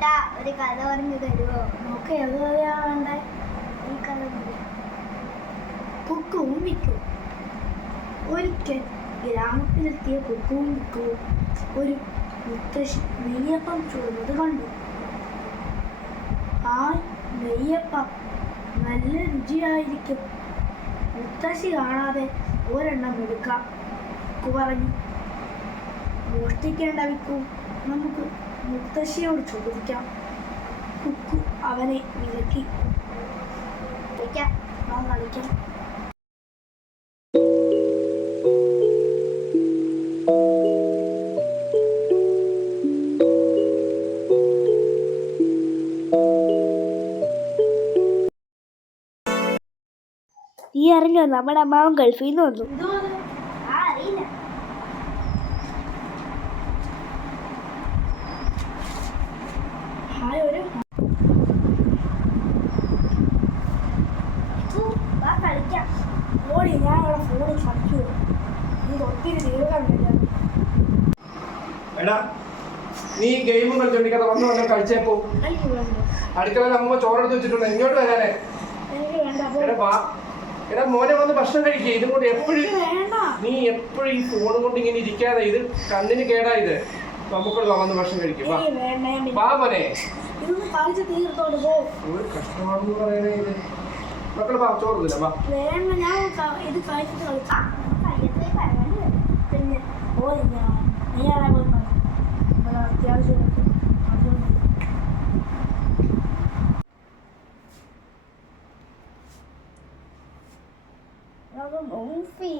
ചേട്ടാ ഒരു കഥ പറഞ്ഞു തരുമോ? നോക്കെ ഏത് കഥയാണ് വേണ്ടേ? ഈ കഥ കുക്കുവും മിക്കും. ഒരിക്കൽ ഗ്രാമത്തിലെത്തിയ കുക്കുവും മിക്കവും ഒരു മുത്തശ്ശി നെയ്യപ്പം ചുടുന്നത് കണ്ടു. ആ നെയ്യപ്പം നല്ല രുചിയായിരിക്കും. മുത്തശ്ശി കാണാതെ ഒരെണ്ണം എടുക്കാം. കുക്കു പറഞ്ഞു. മോഷ്ടിക്കേണ്ട വിക്കു, നമുക്ക് മുത്തശ്ശിയോട് ചോദിക്കാം. കുക്കു അവനെ വിലക്കി. കളിക്കാം. കളിക്കാം. നീ അറിഞ്ഞോ നമ്മുടെ അമ്മാവൻ ഗൾഫിൽ നിന്ന് വന്നു? അറിയില്ല. കളിക്കാം. ഓടി ഞാൻ അവിടെ ഫോണിൽ കളിക്കുമോ? എനിക്ക് ഒത്തിരി ദീർഘമില്ല. എടാ നീ ഗെയിമും കളിച്ചോണ്ടിരിക്കാതെ വന്ന് വന്ന് കളിച്ചേപ്പോ അടുക്കളയിൽ അമ്മ ചോറെടുത്ത് വെച്ചിട്ടുണ്ട്. ഇങ്ങോട്ട് വരാനേ. എടാ മോനെ വന്ന് ഭക്ഷണം കഴിക്കുക. ഇതും കൊണ്ട് എപ്പോഴും നീ എപ്പോഴും ഈ ഫോണും കൊണ്ട് ഇങ്ങനെ ഇരിക്കാതെ, ഇത് കണ്ണിന് കേടാ. ഇത് നമുക്കുള്ള വന്ന് ഭക്ഷണം കഴിക്കും. വാ മോനെ. ഒരു കഷ്ടമാണെന്ന് പറയണേ ഇത്. മക്കള് വാ, ചോറില്ല. വാ. അത്യാവശ്യം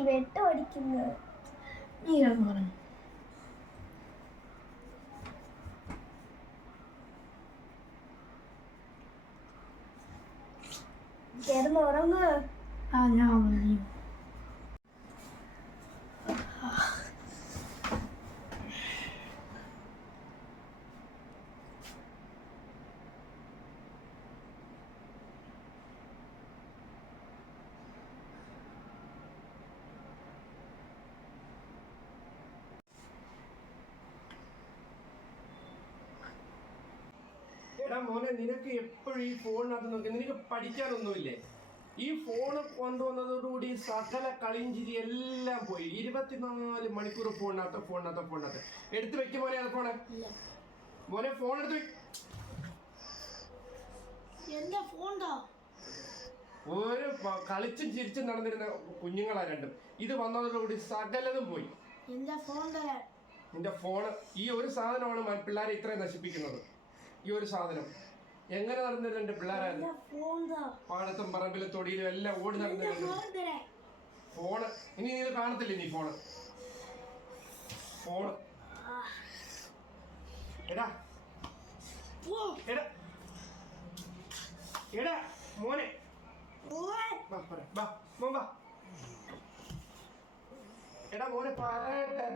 വെട്ടടിക്കുന്നത് നീ പറഞ്ഞു. ചേർന്ന് ഉറങ്ങ്. ഞാൻ പറഞ്ഞു. എടാ മോനെ, നിനക്ക് എപ്പോഴും ഈ ഫോണിനകത്ത് നോക്കി നിനക്ക് പഠിക്കാനൊന്നുമില്ലേ? ഈ ഫോണ് കൊണ്ടുവന്നതോടുകൂടി സകല കളിയും ചിരി എല്ലാം പോയി. 24 മണിക്കൂർ ഫോണിനകത്ത് എടുത്ത് വെക്കും. മോനെ അത് ഫോണ് മോനെ ഫോൺ എടുത്ത് ഒരു കളിച്ചും ചിരിച്ചും നടന്നിരുന്ന കുഞ്ഞുങ്ങളാ രണ്ടും. ഇത് വന്നതോടുകൂടി സകലതും പോയി. നിന്റെ ഫോണ്, ഈ ഒരു സാധനമാണ് പിള്ളേരെ ഇത്രയും നശിപ്പിക്കുന്നത്. ഈ ഒരു സാധനം എങ്ങനെ നടന്ന രണ്ട് പിള്ളേരായിരുന്നു. പാടത്തും പറമ്പിലും തൊടിയിലും എല്ലാം ഓടി നടന്ന ഫോണ്. ഇനി നീ കാണത്തില്ല. നീ ഫോണ് എടാ എടാ എടാ മോനെ, എടാ മോനെ പറയട്ടെ.